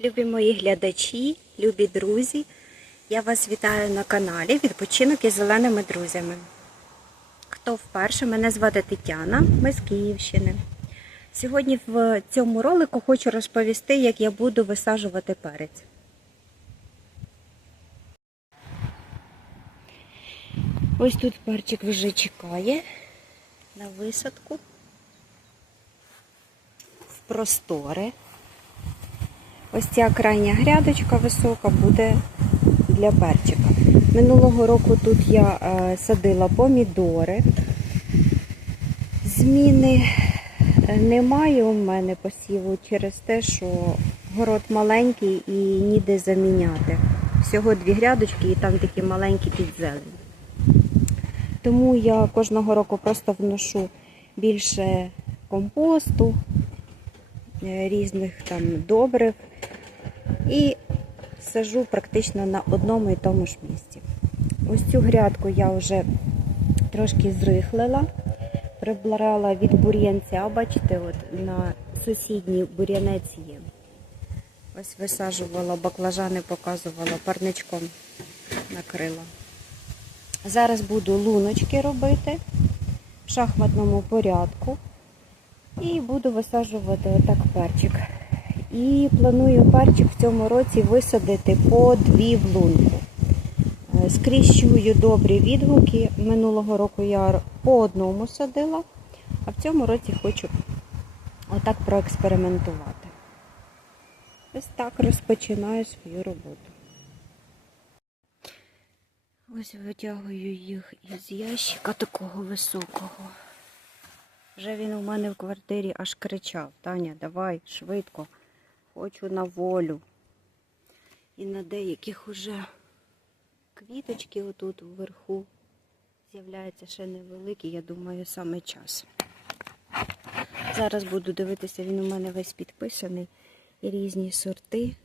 Любі мої глядачі, любі друзі, я вас вітаю на каналі Відпочинок із зеленими друзями. Хто вперше, мене звати Тетяна, ми з Київщини. Сьогодні в цьому ролику хочу розповісти, як я буду висаджувати перець. Ось тут перчик вже чекає на висадку в простори. Ось ця крайня грядочка висока буде для перчика. Минулого року тут я е, садила помідори. Зміни е, немає у мене посіву через те, що город маленький і ніде заміняти. Всього дві грядочки і там такі маленькі підзелені. Тому я кожного року просто вношу більше компосту, е, різних там добрив і сажу практично на одному і тому ж місці. Ось цю грядку я вже трошки зрихлила, прибрала від бур'янця. Бачите, от на сусідній бур'янець є. Ось висаджувала баклажани, показувала, парничком накрила. Зараз буду луночки робити в шахматному порядку і буду висаджувати отак перчик. І планую перчик в цьому році висадити по дві в лунку. Е, Скрізь чую добрі відгуки. Минулого року я по одному садила, а в цьому році хочу отак проекспериментувати. Ось так розпочинаю свою роботу. Ось витягую їх із ящика такого високого. Вже він у мене в квартирі аж кричав: Таня, давай швидко, хочу на волю. І на деяких уже квіточки отут вверху з'являються ще невеликі, я думаю, саме час. Зараз буду дивитися, він у мене весь підписаний. І різні сорти.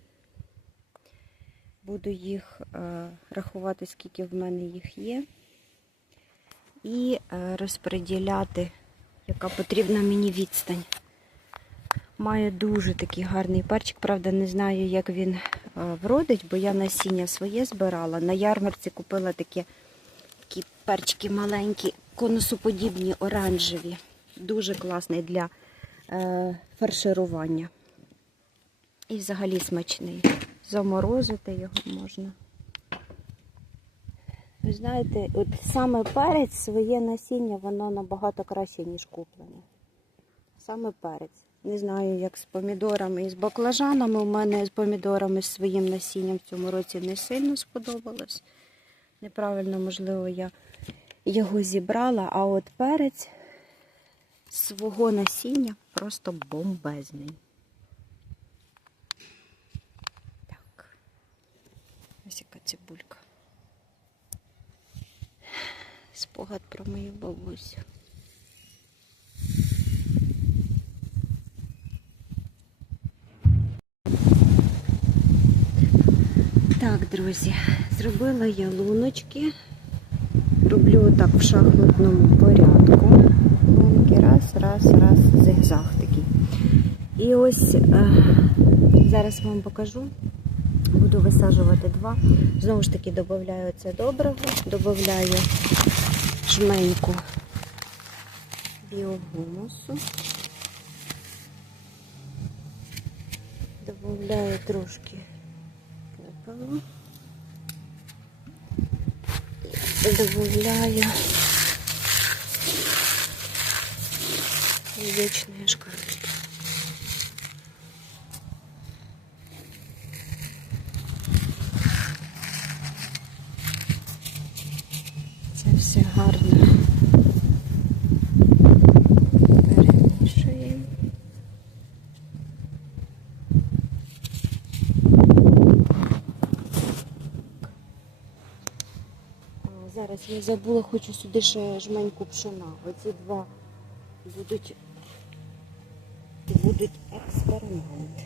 Буду їх е, рахувати, скільки в мене їх є. І е, розподіляти, яка потрібна мені відстань. Маю дуже такий гарний перчик, правда, не знаю, як він е, вродить, бо я насіння своє збирала. На ярмарці купила такі, такі перчики маленькі, конусоподібні, оранжеві. Дуже класний для е, фарширування. І взагалі смачний. Заморозити його можна. Ви знаєте, от саме перець, своє насіння, воно набагато краще, ніж куплене. Саме перець. Не знаю, як з помідорами і з баклажанами. У мене з помідорами з своїм насінням в цьому році не сильно сподобалось. Неправильно, можливо, я його зібрала, а от перець свого насіння просто бомбезний. Так. Ось яка цибулька. Спогад про мою бабусю. Так, друзі, зробила я луночки. Роблю отак в шахматному порядку. Лунки раз, раз, раз, зигзаг такий. І ось е, зараз вам покажу. Буду висаджувати два. Знову ж таки, додаю це доброго, додаю жменьку біогумусу. Добавляю трошки попелу. Добавляю яичные шкарлупки. Це все гарно перемішуємо. А, Зараз я забула, хочу сюди ще жменьку пшена. Оці два будуть, будуть експеримент.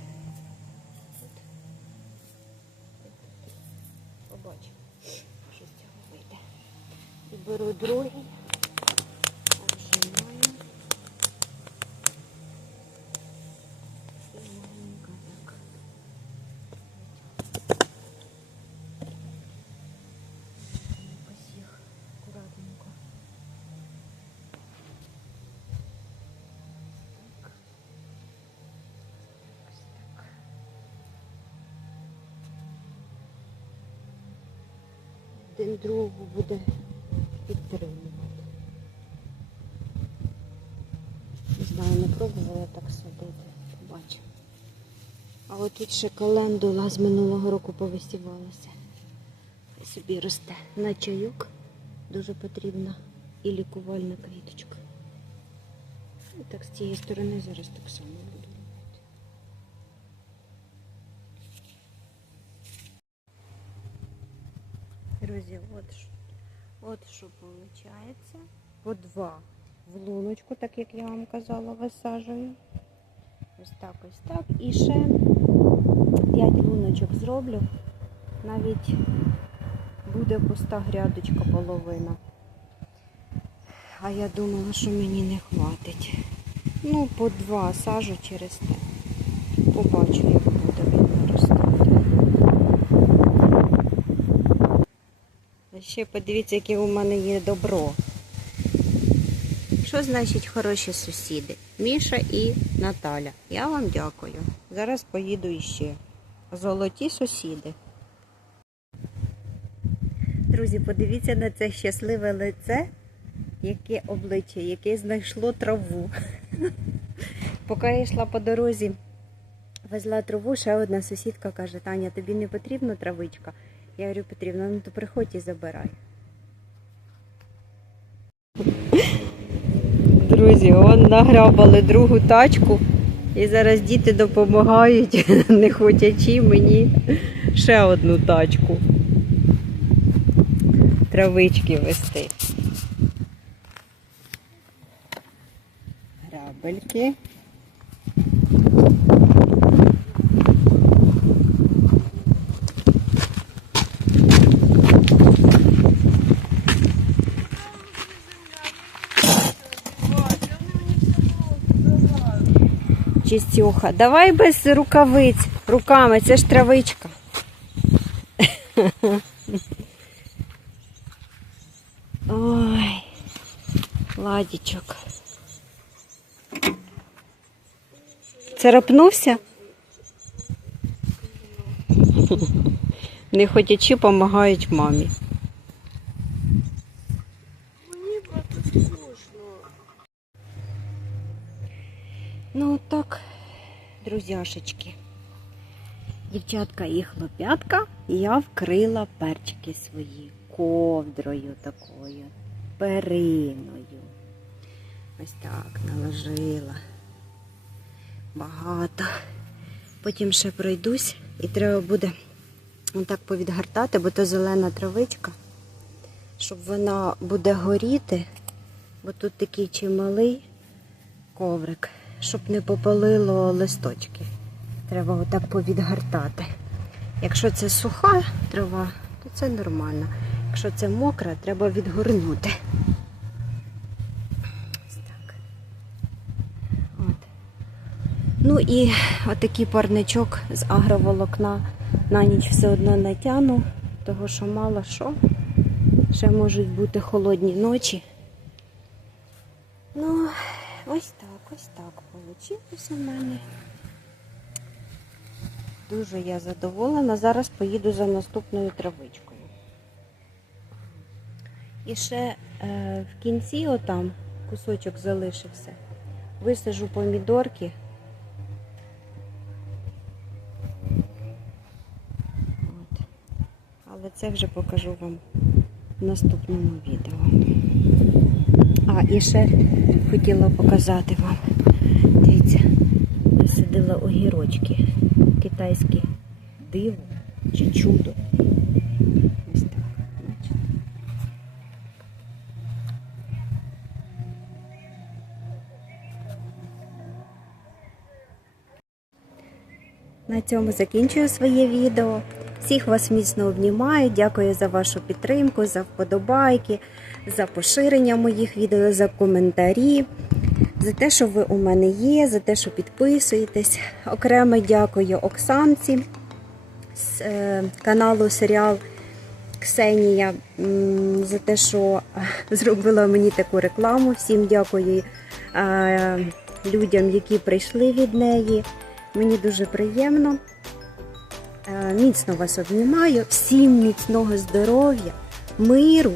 Побачимо, що з цього вийде. І беру другий, один другого буде підтримувати. Не знаю, не пробувала так садити. Побачимо. А от тут ще календула з минулого року повисівалася. Хай собі росте на чайок. Дуже потрібна і лікувальна квіточка. І так з цієї сторони зараз так само буду робити. Друзі, от, що- от що виходить. По два в луночку, так як я вам казала, висаджую. Ось так, ось так. І ще 5 луночок зроблю. Навіть буде пуста грядочка половина. А я думала, що мені не хватить. Ну, по два сажу через те. Побачу, як буде він наростати. А ще подивіться, яке у мене є добро. Що значить хороші сусіди? Міша і Наталя. Я вам дякую. Зараз поїду іще. Золоті сусіди. Друзі, подивіться на це щасливе лице, яке обличчя, яке знайшло траву. Поки я йшла по дорозі, везла траву, ще одна сусідка каже, Таня, тобі не потрібна травичка? Я говорю, потрібно, ну то приходь і забирай. Друзі, он награбали другу тачку. І зараз діти допомагають, не хотячи мені ще одну тачку. Травички вести. Грабельки. Чистюха. Давай без рукавиць. Руками, це ж травичка. Ой, ладічок. Царапнувся? Не хотячи, допомагають мамі. Мені просто скучно. Ну так, друзяшечки. Дівчатка і хлоп'ятка, я вкрила перчики свої ковдрою такою, периною. Ось так наложила. Багато. Потім ще пройдусь і треба буде отак повідгортати, бо то зелена травичка, щоб вона буде горіти, бо тут такий чималий коврик, щоб не попалило листочки. Треба отак повідгортати. Якщо це суха трава, то це нормально. Якщо це мокра, треба відгорнути. Ось так. От. Ну і отакий парничок з агроволокна на ніч все одно натягну, того що мало що. Ще можуть бути холодні ночі. Ну, ось так, ось так вийшло у мене. Дуже я задоволена. Зараз поїду за наступною травичкою. І ще е, в кінці отам кусочок залишився. Висажу помідорки. От. Але це вже покажу вам в наступному відео. А, і ще хотіла показати вам. Дивіться, висадила огірочки. Китайське диво чи чудо. На цьому закінчую своє відео. Всіх вас міцно обнімаю. Дякую за вашу підтримку, за вподобайки, за поширення моїх відео, за коментарі, за те, що ви у мене є, за те, що підписуєтесь. Окремо дякую Оксанці з е, каналу Серіал Ксенія за те, що е, зробила мені таку рекламу. Всім дякую е, людям, які прийшли від неї. Мені дуже приємно. Міцно вас обнімаю, всім міцного здоров'я, миру